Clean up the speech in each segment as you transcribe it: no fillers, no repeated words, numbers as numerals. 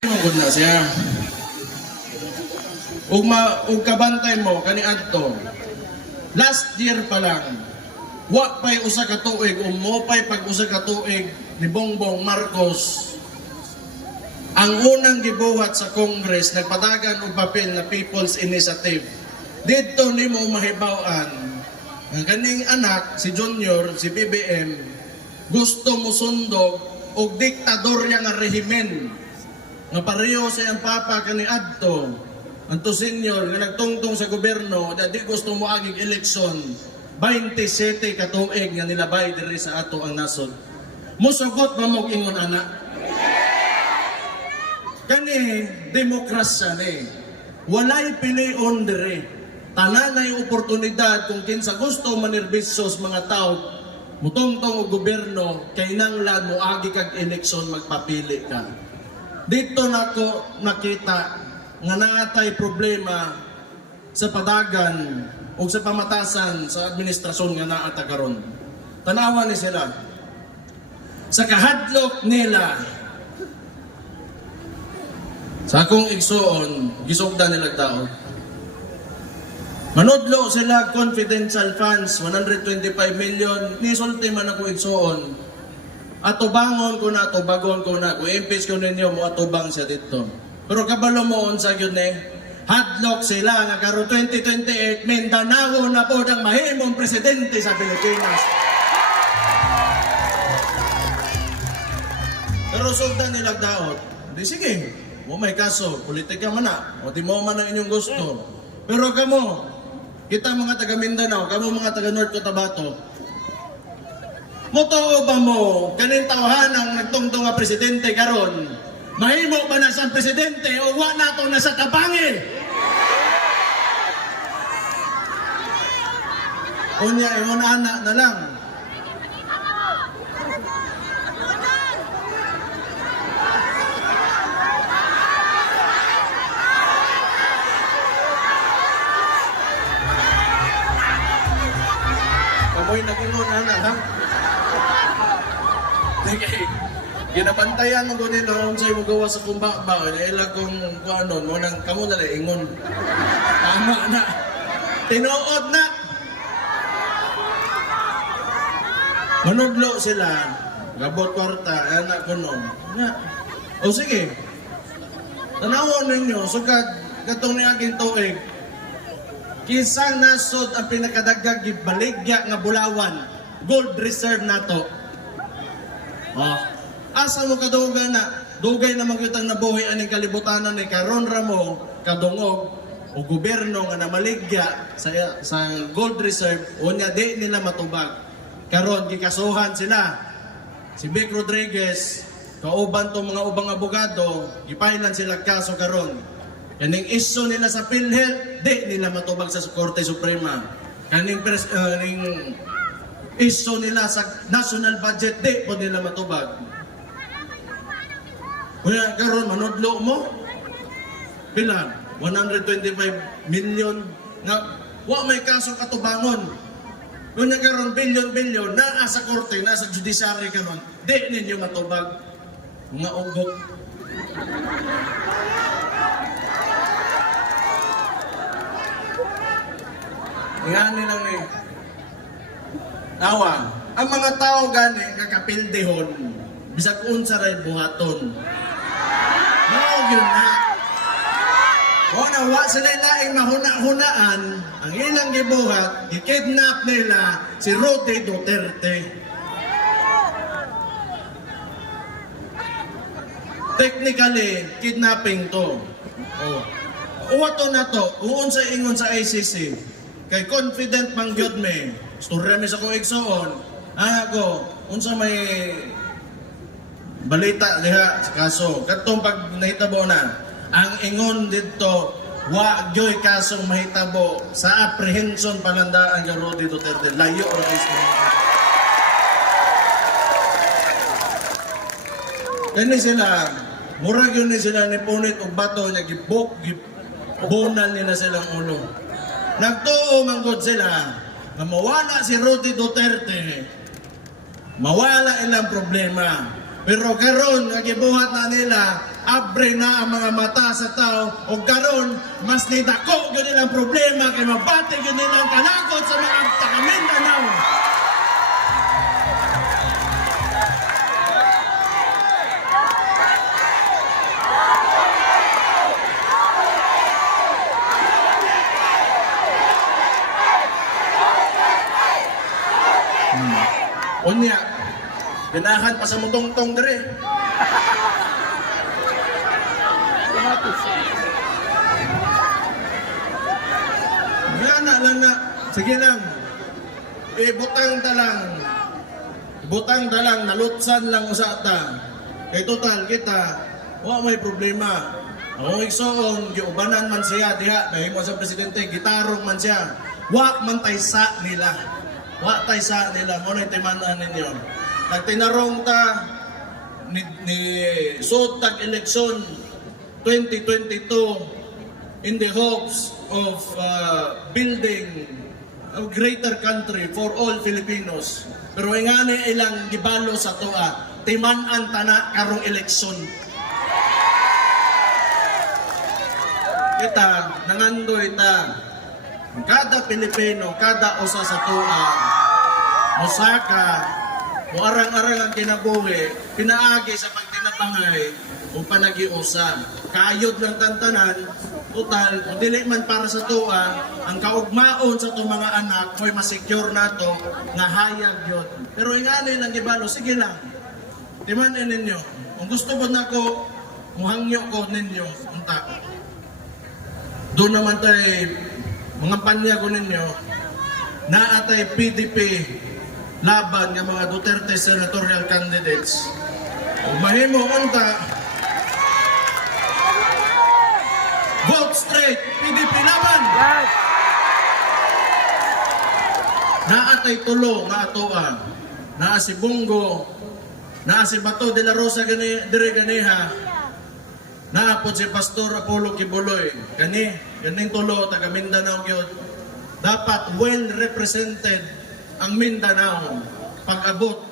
Good na siya. Ug kabantay mo kani adto. Last year pa lang, wa pay usa ka tuig o mo pay pag usa ka tuig ni Bongbong Marcos. Ang unang gibuhat sa Congress nagpadagan og papel na People's Initiative. Dito nimo mahibaw-an ang kaning anak si Junior, si BBM, gusto mo sundog og diktadorya nga rehimen nga pareho sa iyang papa kani adto anto senior nga nagtungtong sa gobyerno na di gusto mo agig eleksyon 27 ka tuig nga nilabay diri sa ato ang nasod. Musugot ba mo ingon ana? Kani demokrasya ni walay pilion diri. Tanan ay oportunidad kung kinsa gusto manirbisos mga tao mutungtong og gobyerno kay nanglan mo agi kag eleksyon magpapili ka. Dito nako nakita nga naatay problema sa padagan o sa pamatasan sa administrasyon nga naata karon. Tanawan ni sila. Sa kahadlok nila sa akong igsuon, gisugdan nila tao. Manudlo sila confidential funds, 125 million, nisulti man ako igsuon. Atubangon ko na, atubagon ko na, kung impis ko ninyo mo atubang siya dito. Pero kabalo mo unsa gyud ni hadlock sila nga karon 2028 Mindanao na po ang mahimong presidente sa Pilipinas. Pero sugdan nila daot. Di sige, mo may kaso, politika man na, o di mo man ang inyong gusto. Pero kamo, kita mga taga Mindanao, kamo mga taga North Cotabato, motoo ba mo kaning tawhan ang nagtungtong nga presidente karon? Mahimo ba na sa presidente o wa nato na sa kabangi? Unya ingon anak na lang. Kamoy nag-ingon anak ha? Okay. Ginabantayan mo guni noon sa mo gawa sa kumbaba ila kung kuanon mo nang kamo na ingon. Tama na. Tinuod na. Manudlo sila. Gabot kwarta anak ko no. Na. O sige. Tanawon ninyo sugad katong ni aking tuig. Kisang nasod ang pinakadagag gibaligya nga bulawan. Gold reserve nato. Asa mo kadugan na dugay na magyutang nabuhi aning kalibutanan ni karon ra mo kadungog o gobyerno nga namaligya sa gold reserve unya di nila matubag. Karon gikasuhan sila. Si Vic Rodriguez kauban to mga ubang abogado gipailan sila kaso karon. Kaning isyu nila sa PhilHealth di nila matubag sa Korte Suprema. Kaning isyu nila sa national budget di po nila matubag. Kaya karon manudlo mo pila 125 million nga wa may kaso katubangon. Kaya karon bilyon naa sa korte, na sa judiciary karon di ninyo matubag mga ugok. Ngani lang ni Awa, ang mga tao gani kakapildehon bisag unsa ray buhaton. Mao gyud na. Wala wa sila laing mahuna-hunaan ang ilang gibuhat, i-kidnap nila si Rudy Duterte. Technically, kidnapping to. Uwato na to, uon sa ingon sa ICC. Kay confident man gyud me. Storya mi sa ko igsoon. Ako, unsa may balita diha sa kaso. Katong pag nahitabo na, ang ingon dito, wa gyoy kasong mahitabo sa apprehension palandaan kay Rudy Duterte. Layo ra ismo. Kani sila, murag yun sila ni punit og bato niya gibok, gibunan nila silang ulo. Nagtuo manggod sila na mawala si Rudy Duterte, mawala ilang problema. Pero karon nga gibuhat na nila abre na ang mga mata sa tao o karon mas nidako gyud nilang problema kay mabati gyud nilang kalagot sa mga taga Mindanao. Unya, ganahan pa sa mutong-tong dire. Gana lang na, sige lang. Butang ta lang, nalutsan lang usata. Kay total kita, wa may problema. Ang igsoon, giubanan man siya diha, dahil mo sa presidente, gitarong man siya. Wa man tay sa nila. Wa tay sa nila, mo na timanan ninyo. Nagtinarong ta ni suot tag eleksyon 2022 in the hopes of building a greater country for all Filipinos. Pero ingani ilang gibalo sa toa, timan-an tana karong eleksyon. Kita, nangandoy ta, kada Pilipino, kada usa sa toa, musaka, muarang-arang ang kinabuhi, pinaagi sa pagtinapangay o panagiusa. Kaayod ng tantanan, total, kung dili man para sa tuwa, ang kaugmaon sa itong mga anak, mo'y masecure na to, nga hayag yun. Pero ingani lang gibalo, sige lang. Timanin ninyo. Kung gusto mo na ko, muhangyo ko ninyo, unta. Doon naman tayo, mga panya ko ninyo, naatay PDP, laban ng mga Duterte senatorial candidates. Kung mahimo unta, vote straight, PDP laban! Yes! Naatay tulo nga atoa, naa si Bungo, naa si Bato de la Rosa dire ganiha, naa po si Pastor Apollo Kibuloy, ganing tulo, taga Mindanao gyud. Dapat well represented ang Mindanao pag-abot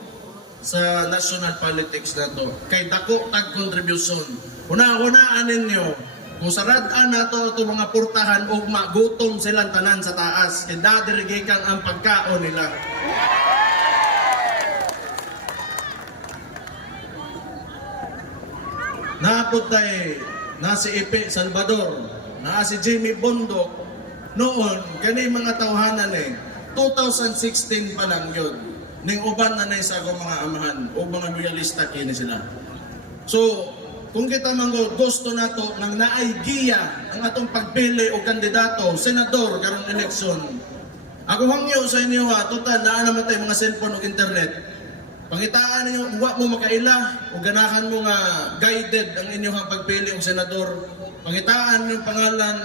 sa national politics na to. Kay dako tag contribution. Una-unaan ninyo, kung sarad-an na to itong mga purtahan o magutom silang tanan sa taas, kaya dadirigikan ang pagkaon nila. Naapot tayo, na si Ipe Salvador, na si Jimmy Bondok, noon, kani mga tawhanan 2016 pa lang yun. Ning uban na sa akong mga amahan o mga loyalista kini sila. So, kung kita manggo gusto nato nang naay giya ang atong pagpili o kandidato, senador karong eleksyon. Ako hangyo sa inyo ha, total naa naman tayo mga cellphone o internet. Pangitaan ninyo, wa mo makaila o ganahan mo nga guided ang inyong pagpili o senador. Pangitaan yung pangalan,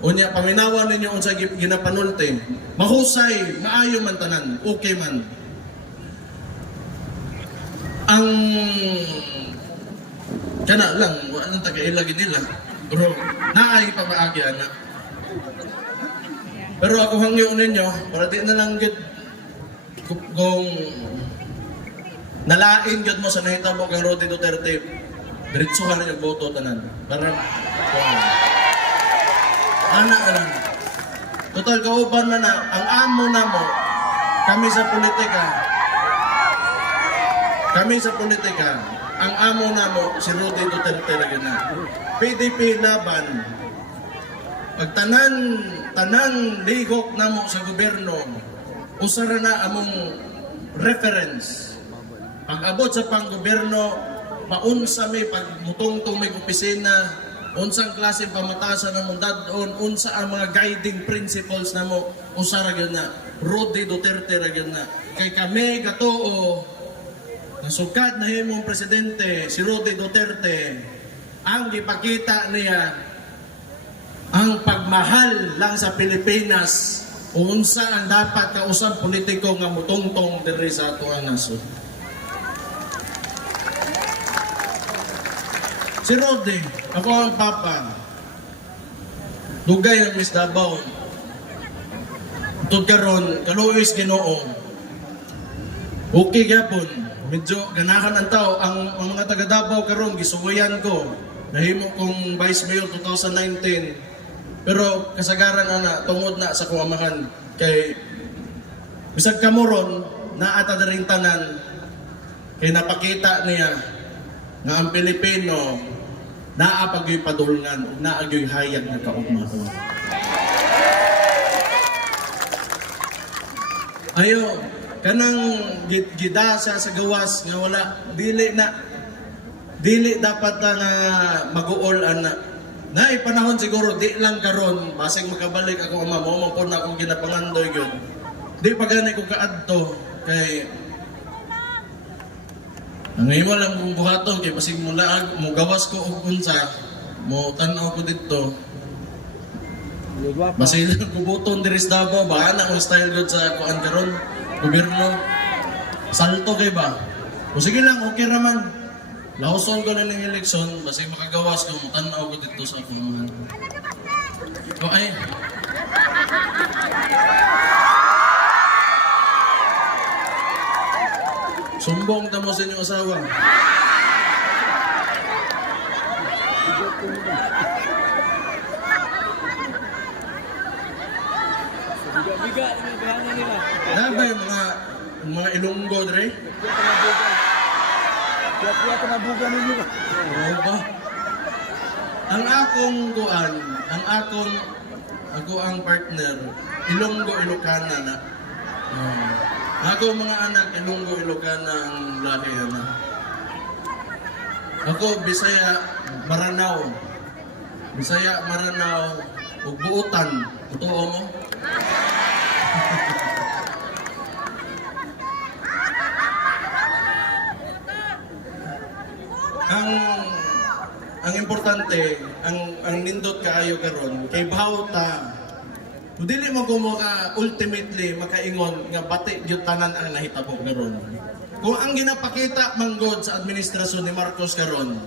unya paminawan ninyo unsa ginapanulti. Mahusay, maayo man tanan, okay man. Ang kana lang, wala nang taga-ilagin nila. Pero naay pamaagi ana. Pero ako hangyo ninyo, para di na lang gid kung nalain gid mo sa nahitabo kang Roddy Duterte, diretsuhan ang boto tanan. Para ana lang. Total kauban na ang amo na mo kami sa politika. Ang amo na mo si Roddy Duterte ra na. PDP laban. Pag tanan ligok na mo sa gobyerno, usara na among reference. Pag abot sa panggobyerno, paunsa may pagmutong may opisina, unsang klase pamatasan na mong dadon, unsa ang mga guiding principles na mo, usara gyud na. Roddy Duterte ra gyud na. Kay kami gatoo, nasugad na himong presidente, si Roddy Duterte, ang ipakita niya, ang pagmahal lang sa Pilipinas, unsa ang dapat kausap politiko nga mutungtong diri sa atung nasod. Si Roddy, ako ang papa. Dugay ng Miss Davao. Tud karon, kaluoy Ginoo. Okay gyapon. medyo ganahan ang tao. Ang mga taga Davao karon gisuwayan ko. Nahimo kong Vice Mayor 2019. Pero kasagaran na tungod na sa kuamahan kay bisag kamoron na ata ring tanan kay napakita niya nga ang Pilipino naa pagyoy padulngan ug naa gyoy hayag nga kaugmaon. Ayo kanang gidasa sa gawas nga wala dili dapat na mag-uol ana. Naay panahon siguro di lang karon basig makabalik ako ama mo po na akong ginapangandoy gyud. Di pa gani ko kaadto kay ang imo lang mong buhaton kay basig mo laag mo gawas ko og unsa mo tan-aw ko didto. Basig gubuton diri sa Davao ba ana ko style gyud sa kuan karon gobyerno. Salto kay ba? O sige lang okay ra man. Lauson ko na ng eleksyon, basta makagawas ko, tanaw ko dito sa akong mga. O ay. Sumbong tamo sa inyong asawa. Biga, ini berani nila. Ano ba yung mga Ilonggo dre? Kaya kanabugan ninyo ba? Oo ba? Ang akong kuan, ako ang partner, Ilonggo Ilocana na. Ako mga anak, Ilonggo Ilocana ang lahi na. Ako, Bisaya, Maranao. Bisaya, Maranao, ug Buutan. Totoo mo? ang importante, ang nindot kaayo karon kay bawta. Kung dili mo ka ultimately makaingon nga bati gyud tanan ang nahitabo karon. Kung ang ginapakita manggod sa administrasyon ni Marcos karon,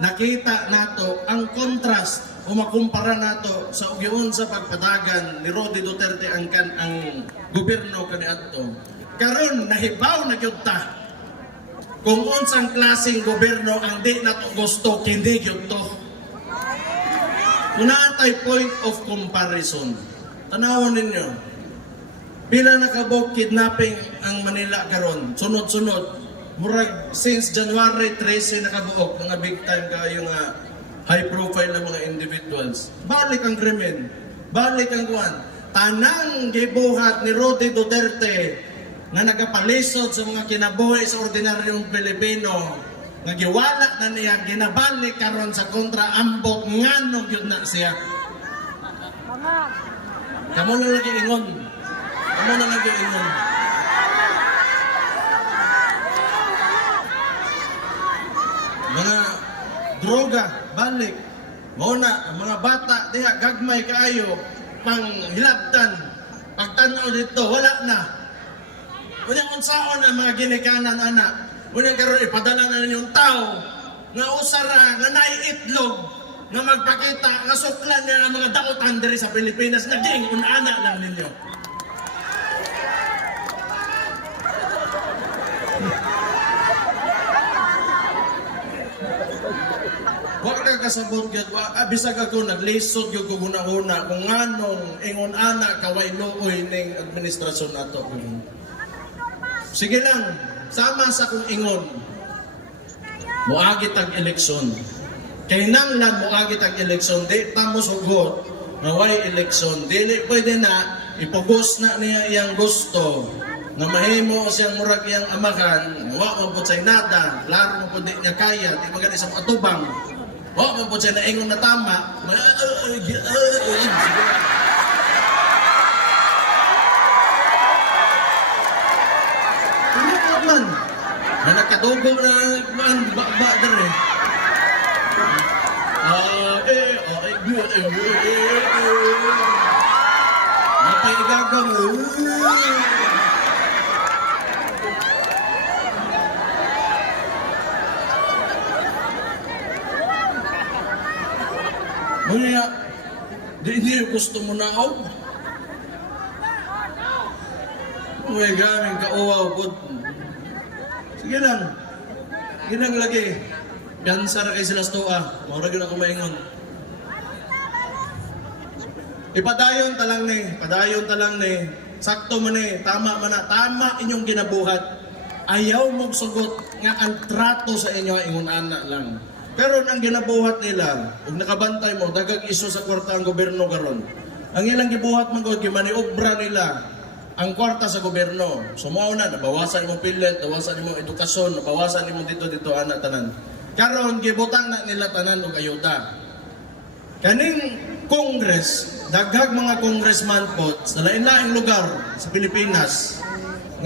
nakita nato ang contrast o makumpara nato sa ugyon sa pagpadagan ni Roddy Duterte ang gobyerno kaniadto. Karon nahibaw na gyud ta kung unsang klaseng gobyerno ang di nato gusto, hindi gyud to. Una tay point of comparison. Tanawon ninyo. Pila nakabog kidnapping ang Manila karon, sunod-sunod. Murag since January 13 nakabuok mga big time kayo nga high profile na mga individuals. Balik ang krimen. Balik ang kuan. Tanang gibuhat ni Roddy Duterte na nagapalisod sa mga kinabuhi sa ordinaryong Pilipino nga giwala na niya ginabalik karon sa kontra ambot ngano gyud na siya. Kamo na lagi ingon. Kamo na lagi ingon. Mga droga balik. Mao na ang mga bata diha gagmay kaayo pang hilabtan. Pagtan-aw dito wala na. Unyang unsaon ang mga ginikanan anak. Unyang karon ipadala na ninyong tao nga usara nga naiitlog nga magpakita nga suklan niya ang mga daotan diri sa Pilipinas nga ding unana lang ninyo. Wa ka kasabot gyud bisag ako naglisod gyud ko una kung nganong ingon ana kaway luoy ning administrasyon nato. Sige lang, sama sa kong ingon. Muagi tag eleksyon. Kay nanglan muagi tag eleksyon, di ta mo sugot nga way eleksyon. Dili pwede na ipugos na niya iyang gusto nga mahimo siyang murag iyang amakan, wa mo pud say nada, klaro mo pud di niya kaya, di magani sa atubang. Wa mo pud say naingon na tama. Man, na nakadugong na ba dere. Napay igagang. Muna, hindi gusto mo na ako. May gaming kauwaw po. Sige lang. Ginang lagi. Piyansa ra kay sila stoa. Maura gyud ako maingon. Ipadayon talang ni, padayon talang ni. Sakto man ni, tama man na, tama inyong ginabuhat. Ayaw mong sugot nga ang trato sa inyo ay ingon ana lang. Pero ang ginabuhat nila, ug nakabantay mo, dagag iso sa kwarta ang gobyerno karon. Ang ilang gibuhat man gud gimaniobra nila ang kwarta sa gobyerno. Sumaw na, nabawasan imong pilit, nabawasan imong edukasyon, nabawasan imong dito ana tanan. Karon gibutang na nila tanan og ayuda. Kaning Congress, daghag mga congressman po sa lain-laing lugar sa Pilipinas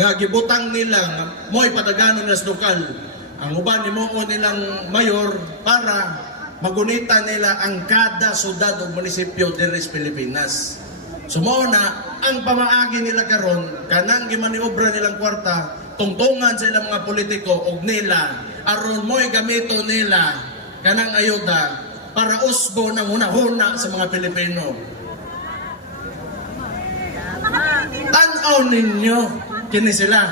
nga gibutang nila nga mo'y padaganon nila sa lokal. Ang uban himuon nilang mayor para magunita nila ang kada syudad o munisipyo diri sa Pilipinas. Sumao na ang pamaagi nila karon kanang gimaniobra nilang kwarta tungtungan sa ilang mga politiko og nila aron mo'y gamito nila kanang ayuda para usbo ng hunahuna sa mga Pilipino. Tanaw ninyo kini sila.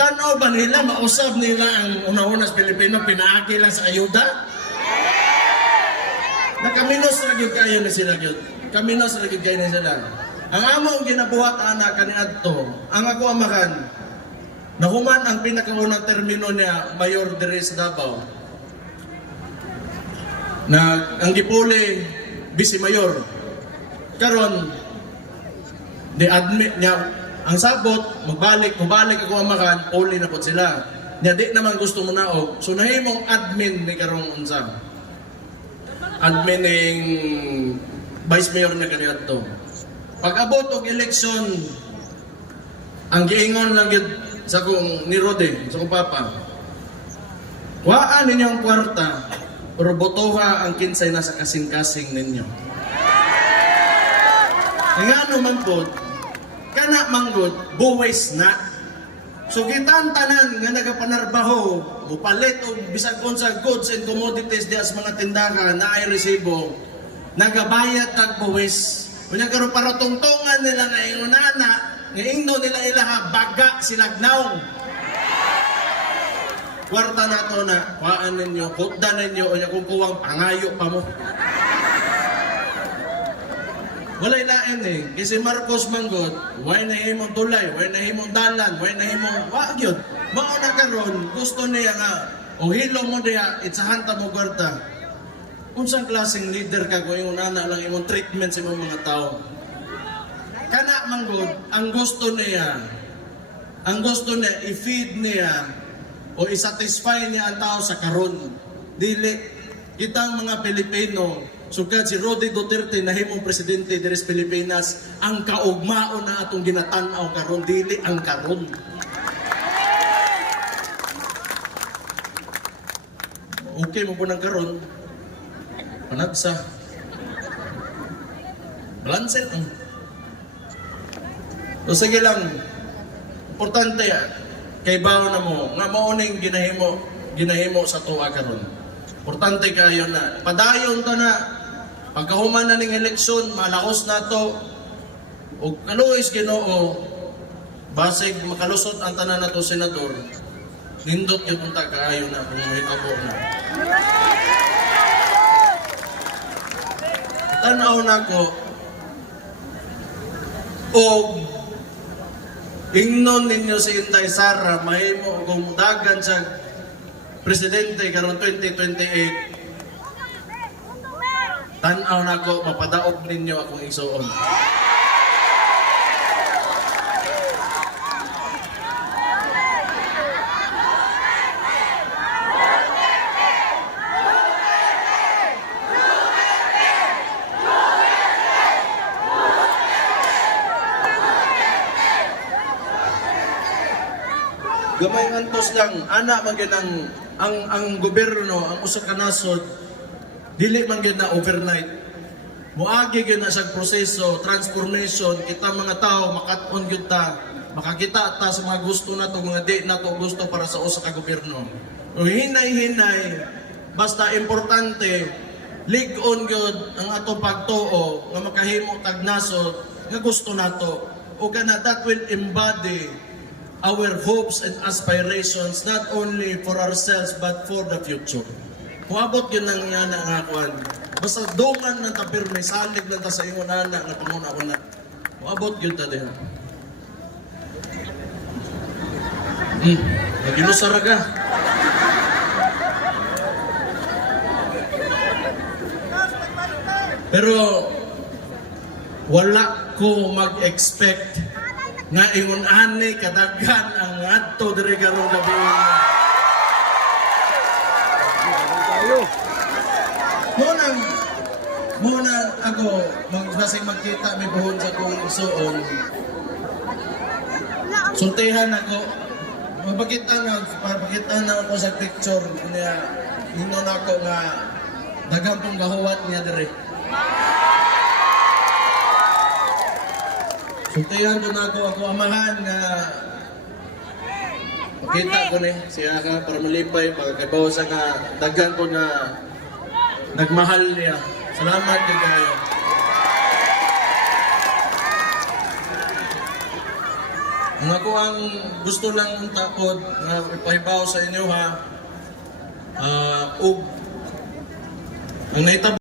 Tanaw ba nila mausab nila ang hunahuna sa Pilipino pinaagi lang sa ayuda? Nakaminos ra gyud kayo na sila gyud. Kaminos ra gyud kayo na sila. Ang among ginabuhat ana kaniadto, ang ako amakan nahuman ang pinakaunang termino niya Mayor diri sa Davao. Na ang gipuli Vice Mayor karon di admit niya ang sabot magbalik ako amakan uli na pod sila niya di naman gusto mo naog so nahimong admin ni karong unsa admin ning Vice Mayor na kaniadto pag abot og eleksyon ang giingon lang gid sa kong ni Rode sa kong papa waan ninyo ang kwarta pero botoha ang kinsay nasa kasing-kasing ninyo. Nga naman po, kana manggod, buwis na. So kitang tanan nga nagapanarbaho, mupalit o bisag sa goods and commodities di as mga tindahan na ay resibo, nagabayad tag buwis. Kunya karon para tungtungan nila nga ingunana, nga ingno nila ilaha baga silagnaw. Kwarta na to na, kuhaan ninyo, kutda ninyo, o kung kuwang pangayo pa mo. Walay lain eh. Kasi Marcos Manggot, way na himong tulay, way na himong dalan, way na himong, wag yun. Mauna karon gusto niya nga, o hilo mo niya, itsahanta mo kwarta. Unsang klaseng leader ka kung yung nana lang yung treatment sa mga tao. Kana Manggot, ang gusto niya, i-feed niya, o isatisfy niya ang tao sa karon. Dili kitang mga Pilipino sugad si Rodi Duterte na himong presidente diri sa Pilipinas ang kaugmaon na atong ginatan-aw karon dili ang karon. Okay mo po ng karon. Panagsa. Balancel ang. So sige lang. Importante kay bawo na mo nga mauning ginahimo sa tuwa karon. Importante kayo na padayon ta na pagkahuman na ning eleksyon malakos nato ug kaluoy Ginoo basig makalusot ang tanan nato senador nindot gyud unta kaayo na kung mahitabo na. Tanaw nako og ingnon ninyo si Inday Sara, mahimo kung dagan sa presidente karon 2028. Tanaw na ko, mapadaog ninyo akong isuon. Gamay antos lang, ana man ganang ang gobyerno, ang usa ka nasod, dili man gyud na overnight. Moagi gyud na sa proseso, transformation, kita mga tao makat-on gyud ta, makakita ta sa mga gusto nato, mga di nato gusto para sa usa ka gobyerno. O hinay-hinay, basta importante, lig-on gyud ang atong pagtuo nga makahimo tag nasod nga gusto nato. O kana that will embody our hopes and aspirations not only for ourselves but for the future. Kung abot yun ang iyana nga kuan, basta dungan ng tapir may salig lang ta sa ingon anak na panguna ko na. Kung abot yun ta diha. Naginusara ka. Pero wala ko mag-expect nga ingon ani kadaghan ang adto diri karong gabi. Tayo. Muna ako magbasing magkita may buhon sa kong isuon. Sultihan ako. Mapakita na ako sa picture niya. Hinon ako nga daghang pong gahuwat niya diri. Sultihan ko na ako amahan nga makita ko ni siya ka para malipay pagkabaw sa nga daghan ko na nagmahal niya. Salamat din kayo. Ang ako ang gusto lang takod na ipahibaw sa inyo ha, ang naitabo